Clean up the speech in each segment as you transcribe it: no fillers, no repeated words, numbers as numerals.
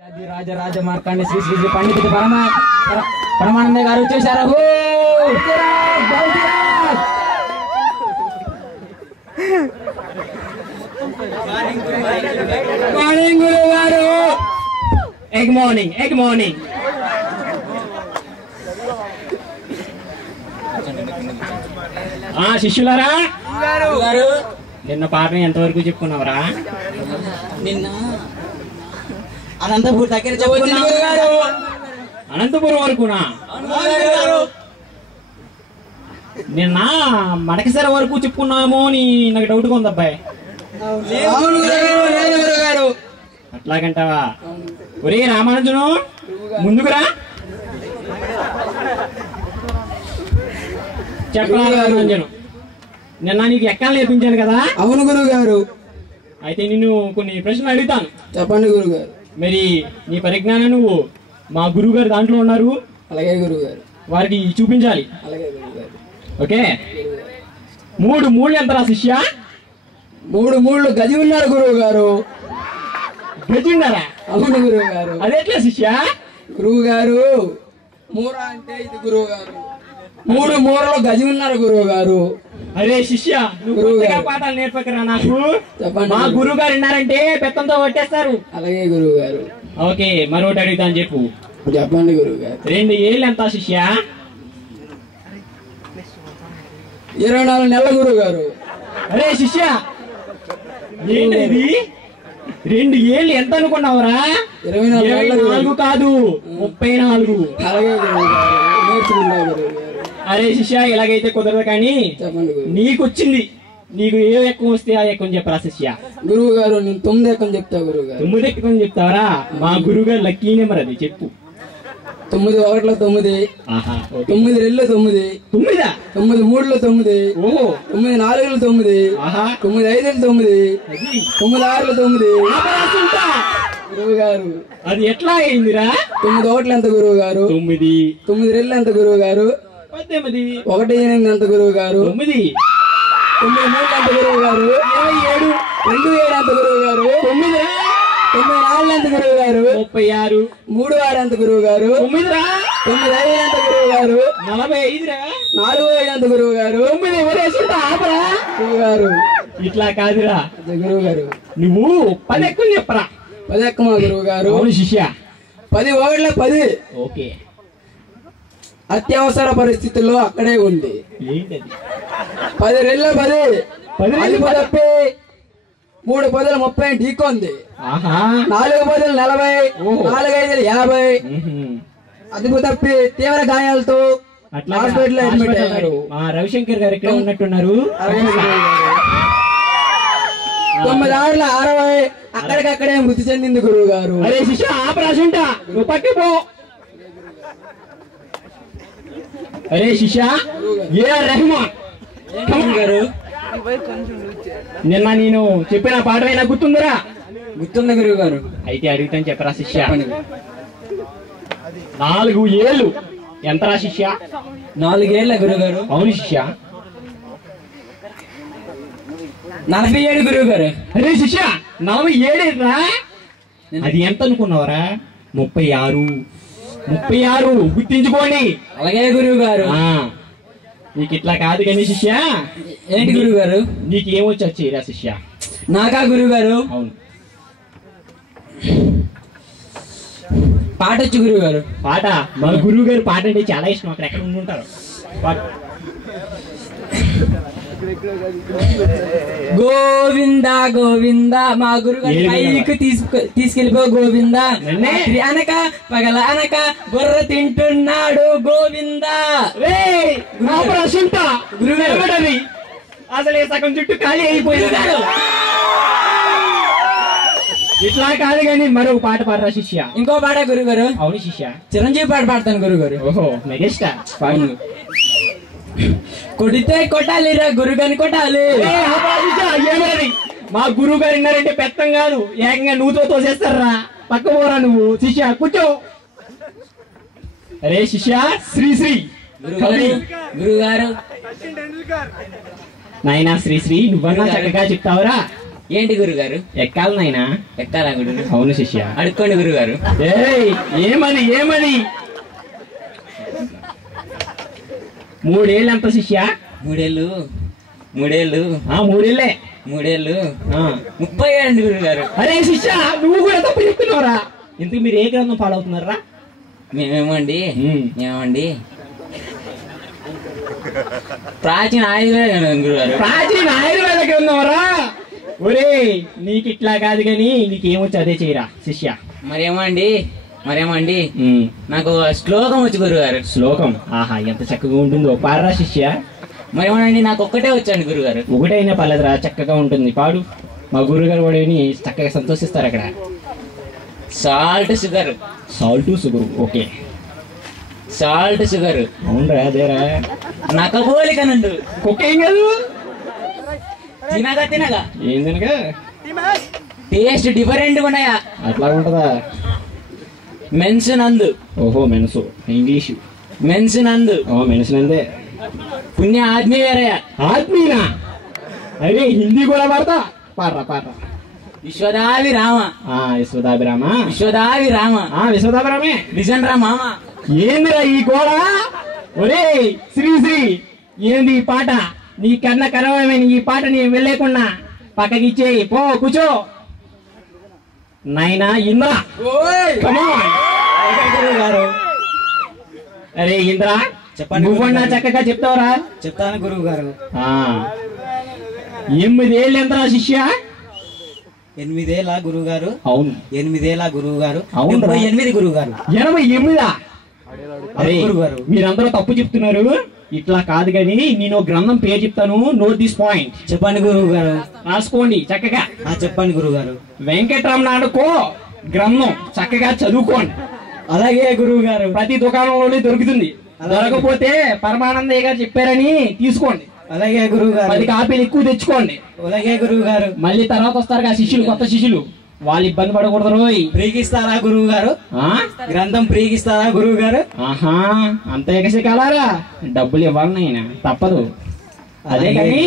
రాజరాజ మార్కండి శ్రీ శ్రీ పండిత పరమానంద గారు వచ్చేసారు. మార్నింగ్ గురువు గారు. ఎగ్ మార్నింగ్, ఎగ్ మార్నింగ్. శిష్యులారా, నిన్న పాఠం ఎంతవరకు చెప్పుకున్నావరా? నిన్న అనంతపురం దగ్గర అనంతపురం వరకునా? నిన్న మడకసర వరకు చెప్పుకున్నామో అని నాకు డౌట్గా ఉంది అబ్బాయి. అట్లాగంటావా? ఒరే రామానుజను, ముందుకురా. చెప్పరా రామానుజను, నిన్న నీకు ఎక్కాలు నేర్పించాను కదా? అవును గురువు గారు. అయితే నిన్ను కొన్ని ప్రశ్నలు అడుగుతాను. చెప్పండి గురువు గారు. మరి నీ పరిజ్ఞానం నువ్వు మా గురువు గారు దాంట్లో ఉన్నారు, అలాగే గురువు గారు. వారికి చూపించాలి. అలాగే గురువు గారు. ఓకే. 3 మూళ్ళు ఎంతరా శిష్య? 3 మూళ్ళు గది ఉన్నారు గురువు గారు. గది ఉన్నారా? అవును గురువు గారు. అదెట్లా శిష్య? గురువు గారు, మూర అంటే ఇది గురువు గారు. 3 మూరలో గది ఉన్నారు గురువు గారు. అరే శిష్య, నువ్వు కొత్తగా పాఠాలు నేర్పకరా నాకు. చెప్పండి. మా గురువు గారు విన్నారంటే బెత్తంతో కొట్టేస్తారు. అలాగే గురువు గారు. ఓకే, మరొకటి అడుగుతాను, చెప్పు. చెప్పండి గురువు గారు. 2 ఏళ్ళు ఎంత శిష్య? 24 నెలల గురువు గారు. అరే శిష్య, ఏంటిది? 2 ఏళ్ళు ఎంత అనుకున్నావురా? 24 కాదు, 34. అలాగే గురువు గారు. నేర్చుకుంటా గురువు గారు. అరే శిష్య, ఇలాగైతే కుదరదు. కానీ చెప్పండి గురువు. నీకు వచ్చింది, నీకు ఏ ఎక్కువ వస్తే ఆ ఎక్కువ చెప్పరా శిష్య? గురువు గారు, నేను 9 ఎక్కని చెప్తా గురువు గారు. 9 ఎక్కువ చెప్తావరా? మా గురువు గారు లక్కీ నెంబర్ అది, చెప్పు. 9 ఒకటిలో 9, ఆహా, 9 2లో 9, 9. 9 3లో 9, ఓహో, 9 4లో 9, ఆహా, 9 5లో 9, అది 9 6లో 9. ఆపరాసుంటా. గురువు గారు, అది ఎట్లా అయిందిరా? 9 ఒకటి ఎంత గురువు గారు? 9. 9 2 ఎంత గురువు గారు? 18. 1 8 ఎంత గురువు గారు? 9. 9 3 ఎంత గురువు గారు? 27. 2 7 ఎంత గురువు గారు? 9. 9 4 ఎంత గురువు గారు? 36. 3 6 ఎంత గురువు గారు? 9 రా. 9 5 ఎంత గురువు గారు? 45 రా. 4 5 ఎంత గురువు గారు? 9 వరేసుంటా. ఆపరా. గురువు గారు, ఇట్లా కాదురా, గురువు గారు. నువ్వు 10 ఎక్కువ చెప్పరా? 10 ఎక్కమా గురువు గారు? అవును శిష్య. 10 ఒకటిలో 10. ఓకే. అత్యవసర పరిస్థితుల్లో అక్కడే ఉంది. ఏంటది? 10 2లో 10. 10 అది తప్పి 3 10లు 30 ఢీకొంది. ఆహా. 4 10లు 40, 4 5లు 50. అదుపు తప్పి తీవ్ర గాయాలతో అట్లా హాస్పిటల్ అడ్మిట్ అయ్యారు. మా రవిశంకర్ గారు ఇక్కడ ఉన్నట్టున్నారు. 9 6ల 60 అక్కడికక్కడే మృతి చెందింది గురువు గారు. అరే శిష్య, ఆపరాసుంటా, నువ్వు పక్కిపో. అరే శిష్య, ఏఆర్ రెహమాన్ గారు, నిన్న నేను చెప్పిన పాట అయినా గుర్తుందిరా? గుర్తుంది గురువు గారు. అయితే అడుగుతాను, చెప్పరా శిష్య. 4 ఏళ్ళు ఎంతరా శిష్య? 4 ఏళ్ల గురువు గారు. అవును శిష్య. 47 గురువు గారు. అరే శిష్య, 47 రా. అది ఎంత అనుకున్నావరా? 36. 36 గుర్తించుకోండి. అలాగే గురువు గారు. నీకు ఇట్లా కాదు కానీ శిష్య. ఏంటి గురువు గారు? నీకు ఏమొచ్చా శిష్య? నాకా గురువు గారు? అవును. పాట వచ్చు గురువు గారు. పాట? మన గురువు గారు పాట అంటే చాలా ఇష్టం. అక్కడ ఎక్కడ ఉంటుంటారు. గోవింద గోవింద, మా గురువు గారు పైకి తీసుకెళ్ళిపో గోవింద. అనక పగల అనక బుర్ర తింటున్నాడు గోవింద. గురువు అసలే సగం చుట్టూ ఖాళీ అయిపోయింది. ఇట్లా కాదు కానీ మరొక పాట పాడరా శిష్య. ఇంకో పాట గురువు గారు? అవును శిష్య. చిరంజీవి పాట పాడతాను గురువు గారు. ఓహో, మెగాస్టార్. కొడితే కొట్టాలిరా గురుగాని కొట్టాలి. మా గురువు గారు విన్నారంటే పెత్తం కాదు, ఏకంగా నువ్వుతో తోసేస్తారా. పక్క పోరా నువ్వు. శిష్య కూర్చో. అరే శిష్య, శ్రీశ్రీ గురువు గారు. నాయనా శ్రీశ్రీ, నువ్వన్నా చక్కగా చెప్తావురా. ఏంటి గురుగారు? ఎక్కాలి నాయనా. ఎక్కాలా గురు? అవును శిష్య. అడుక్కోండి గురుగారు. ఏమని ఏమని 3 ఏళ్ళు ఎంత శిష్య? 3 ఏళ్ళు 3 ఏళ్ళే. 3 ఏళ్ళు 30 ఏళ్ళండి గురుగారు. అరే శిష్య, నువ్వు కూడా తప్పు చెప్తున్నావురా. ఇంతకు మీరు ఏ గ్రంథం ఫాలో అవుతున్నారా? మేమేమండి ప్రాచీన ఆయుర్వేద గురుగారు. ప్రాచీన ఆయుర్వేద గ్రంథంరా. ఒరే నీకు ఇట్లా కాదు గాని నీకేమొచ్చు అదే చేయరా శిష్య. మరేమండి నాకు శ్లోకం వచ్చి గురుగారు. శ్లోకం? ఆహా, ఎంత చక్కగా ఉంటుందో. పాడరా శిష్య. మరేమండి నాకు ఒక్కటే వచ్చండి గురుగారు. ఒకటైనా పర్లేదురా, చక్కగా ఉంటుంది, పాడు. మా గురుగారు వాడేని చక్కగా సంతోషిస్తారు అక్కడ. Salt sugar. Okay. Salt sugar. అవునరా, అదేరా. నకపోలికనుండు. కుక్క ఏం కాదు. తినగా ఏం తినగా? టేస్ట్ డిఫరెంట్ ఉన్నాయా? అట్లా ఉంటదా? మెన్స్ నందు. ఓహో, మెనసు ఇంగ్లీషు. మెన్స్ నందు. మెనసు నందే. పుణ్య ఆత్మీయరయ్య. ఆత్మీయనా? అరే హిందీ కూడా పాడతా. పాడరా. విశ్వదాభిరామ. విశ్వదాభిరామే. విజన్ రా మామ. ఏందిరా ఈ గోళ? ఒరే శ్రీ ఏంది ఈ పాట? నీ కన్న కరవమైన ఈ పాట నీ వెళ్ళలేకుండా పక్కకి ఇచ్చేయి, పో కూర్చో. నాయనా ఇంద్ర, గురువు. అరే ఇంద్ర, చెప్పండి. నువ్వన్నా చక్కగా చెప్తావురా? చెప్తాను గురువు గారు. 8 ఏళ్ళు ఎంతరా శిష్య? 8 ఏళ్ళ గురువు గారు. అవును, 8 ఏళ్ళ గురువు గారు. అవును, 88 గురువు గారు. 88? అరే గురువు గారు, మీరందరూ తప్పు చెప్తున్నారు. ఇట్లా కాదు గాని నేను గ్రంథం పేరు చెప్తాను, నోట్ దిస్ పాయింట్. చెప్పండి గురువు గారు. రాసుకోండి చక్కగా. చెప్పండి గురువు గారు. వెంకటరమణ అనుకో గ్రంథం చక్కగా చదువుకోండి. అలాగే గురువు గారు. ప్రతి దుకాణంలోనే దొరుకుతుంది. దొరకపోతే పరమానందయ్య గారు చెప్పారని తీసుకోండి. అలాగే గురువు గారు. 10 కాపీలు ఎక్కువ తెచ్చుకోండి. అలాగే గురువు గారు. మళ్ళీ తర్వాత వస్తారు శిష్యులు, కొత్త శిష్యులు, వాళ్ళు ఇబ్బంది పడకూడదు. రోయ్ ప్రీగిస్తారా గురువు గారు? గ్రంథం ప్రీగిస్తారా గురువు గారు? ఆహా, అంత ఎగసి కాలారా, డబ్బులు ఇవ్వాలి నాయన, తప్పదు. అదే కానీ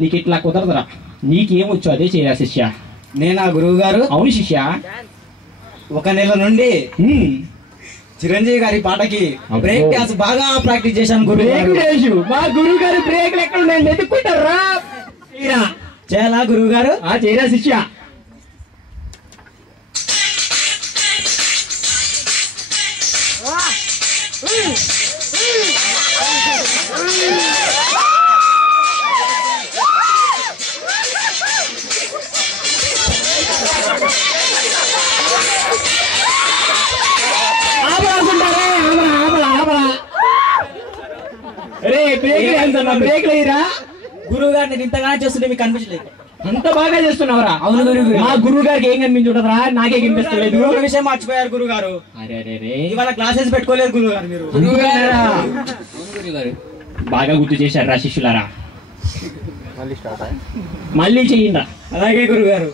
నీకు ఇట్లా కుదరదురా. నీకేమొచ్చు అదే చేయరా శిష్య. నేనా గురువు గారు? అవును శిష్య. 1 నెల నుండి చిరంజీవి గారి పాటకి బ్రేక్ డాన్స్ బాగా ప్రాక్టీస్ చేశాను గురువు గారు. మా గురువు గారు బ్రేక్లు ఎక్కడ ఉన్నాయి వెతుక్కుంటారా? చేయాలా గురువు గారు? చేయరా శిష్య. బ్రేక్ లేరా గురువు గారు? నేను ఇంతగానే చేస్తుంటే మీకు కనిపించలేదు. అంత బాగా చేస్తున్నావురా? అవును గురువు. మా గురువు గారికి ఏం కనిపించుంటరా? నాకే కనిపిస్తలేదు. విషయం మర్చిపోయారు గురువు గారు. ఇవాళ క్లాసెస్ పెట్టుకోలేదు గురువు గారు మీరు. బాగా గుర్తు చేశారా శిష్యులారా? మళ్ళీ చెయ్యండి. అలాగే గురువు గారు.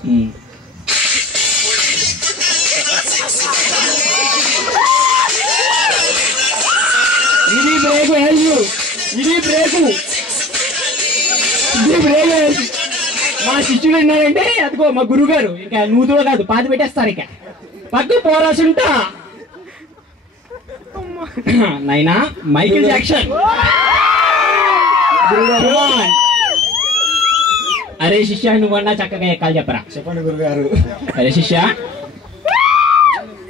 ఇది బ్రేకు, ఇది బ్రేకు. మా శిష్యులు ఉన్నారంటే అదిగో మా గురువు గారు ఇంకా నూతులో కాదు పాతి పెట్టేస్తారు. ఇక పక్క పోరాసుంటా నైనా మైకిల్ జాక్సన్. అరే శిష్య, నువ్వన్నా చక్కగా ఎక్కాలి చెప్పరా? చెప్పండి గురువు గారు. అరే శిష్య,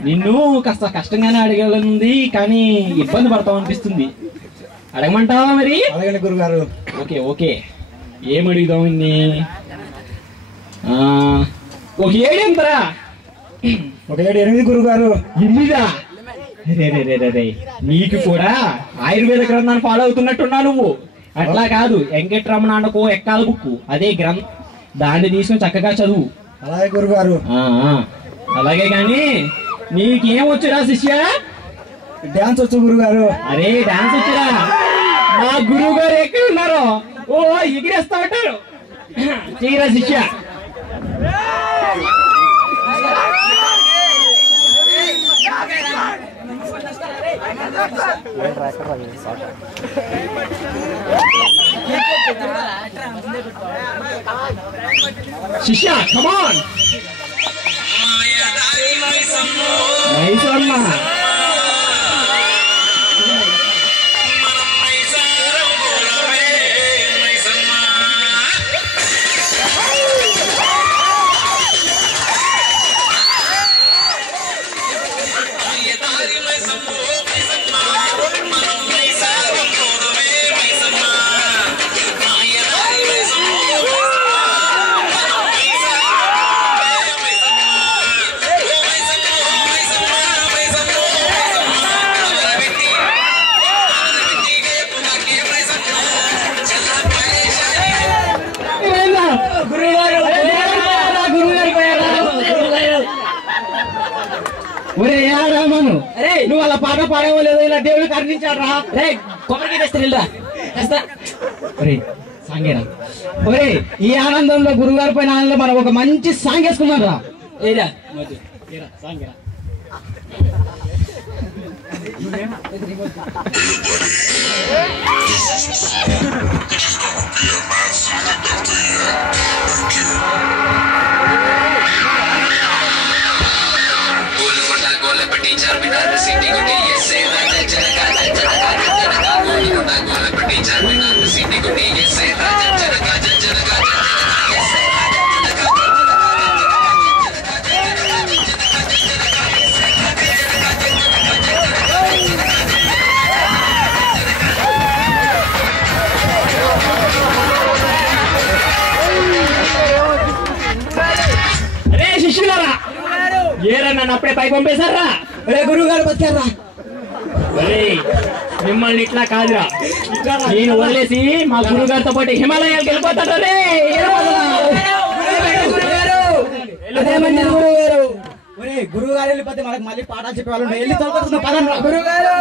నిన్ను కాస్త కష్టంగానే అడగాలనుంది కానీ ఇబ్బంది పడతావు అనిపిస్తుంది. అడగమంటావా మరి? అడగండి గురువు గారు. ఓకే ఏం అడుగుదాం? 7 ఎంతరా? 8 గురువు గారు. 8? రే నీకు కూడా ఆయుర్వేద గ్రంథాన్ని ఫాలో అవుతున్నట్టున్నా నువ్వు. అట్లా కాదు, వెంకటరమణ అనుకో ఎక్కాల బుక్కు, అదే గ్రంథం, దాన్ని తీసుకుని చక్కగా చదువు. అలాగే గురువు గారు. అలాగే గాని నీకేం వచ్చురా శిష్య? డాన్స్ వచ్చు గురువు గారు. అరే డాన్స్ వచ్చురా? మా గురువు గారు ఎక్కడ ఉన్నారో ఎగిరేస్తా ఉంటారు. చేయరా శిష్య. శిష్య కమాన్ నైస్ అమ్మా. ఒరే రామను, అరే నువ్వు అలా పాట పాడేవో లేదో ఇలా దేవుడు కర్ణించాడు రా. రే కొబ్బరికి తెస్తా ఒరే సాంగేరా. ఒరే ఈ ఆనందంలో గురుగారి పైన ఆనందంలో మనం ఒక మంచి సాంగ్ వేసుకున్నాం రా. ఏరా సాంగేరా. శిష్యులారా ఏరా నన్ను అప్పుడే పై పంపేశారా? గురువు గారు బతికారా? మిమ్మల్ని ఇట్లా కాదురా, నేను వదిలేసి మా గురువు గారితో పాటు హిమాలయాలకు వెళ్ళిపోతాడు. గురువు గారు వెళ్ళిపోతే మనకు మళ్ళీ పాఠాలు చెప్పేవాళ్ళు వెళ్ళి తోలుకొస్తున్న పదం గురువు గారు.